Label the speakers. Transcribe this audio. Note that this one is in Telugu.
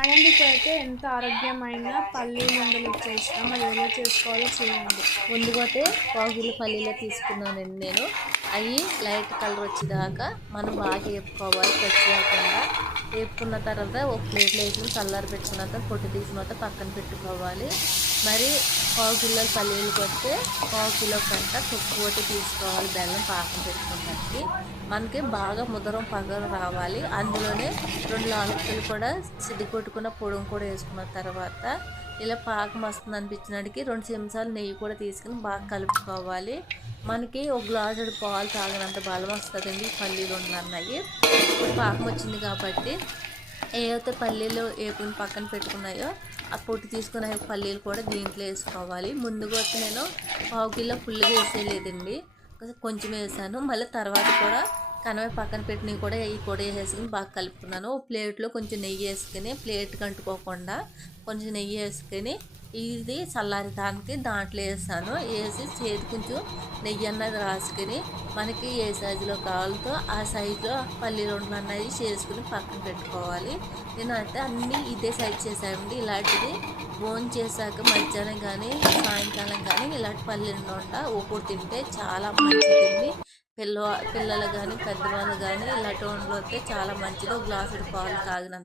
Speaker 1: అండ్ ఇప్పుడైతే ఎంత ఆరోగ్యమైన పల్లి ముందులు ఇచ్చేస్తాం. అది ఎలా చేసుకోవాలో చేయండి.
Speaker 2: అయితే పావుకిలో పల్లీలో తీసుకున్నానండి నేను. అవి లైట్ కలర్ వచ్చేదాకా మనం బాగా వేపుకోవాలి ఖచ్చితంగా వేపుకున్న తర్వాత ఒక ప్లేట్లో వేసుకుని చల్లారి పెట్టుకున్న తర్వాత పొట్టు తీసిన తర్వాత పక్కన పెట్టుకోవాలి. మరి పావు కిలో పల్లీలు కొడితే పావు కిలో కంట తక్కువటి తీసుకోవాలి బెల్లం పాకం పెట్టుకోవడానికి మనకి బాగా ముదరం పగరం రావాలి. అందులోనే రెండు లాలకులు కూడా సిద్ధి కొట్టుకున్న పొడుం కూడా వేసుకున్న తర్వాత ఇలా పాకం వస్తుంది అనిపించినడికి రెండు చెంచాలు నెయ్యి కూడా తీసుకుని బాగా కలుపుకోవాలి. మనకి ఒక గ్లాసుడు పాలు తాగినంత బలం వస్తుందండి పల్లీలు ఉన్నాయి ఇప్పుడు పాకం వచ్చింది కాబట్టి ఏవైతే పల్లీలు వేపుని పక్కన పెట్టుకున్నాయో ఆ పొట్టు తీసుకున్న పల్లీలు కూడా దీంట్లో వేసుకోవాలి. ముందుగా వచ్చి నేను పావు కిలో ఫుల్గా వేసేయలేదండి. కొంచెం వేసాను. మళ్ళీ తర్వాత కూడా కనవ పక్కన పెట్టినవి కూడా ఇవి కూడా వేసుకుని బాగా కలుపుకున్నాను. ప్లేట్లో కొంచెం నెయ్యి వేసుకుని ప్లేట్ కంటుకోకుండా కొంచెం నెయ్యి వేసుకొని ఇది చల్లారి దానికి దాంట్లో వేసాను. వేసి చేతి కొంచెం నెయ్యి అన్నది రాసుకొని మనకి ఏ సైజులో కావాలతో ఆ సైజులో పల్లి రెండు అన్నది చేసుకుని పక్కన పెట్టుకోవాలి. నేను అయితే అన్నీ ఇదే సైజ్ చేసామండి ఇలాంటిది భోజనం చేశాక మధ్యాహ్నం కానీ సాయంకాలం కానీ ఇలాంటి పల్లి ఉండ తింటే చాలా మంచిది పిల్ల పిల్లలు కానీ పెద్దవాళ్ళు కానీ ఇలాంటి వండలు వస్తే చాలా మంచిది. ఒక గ్లాసుడు పాలు తాగినంత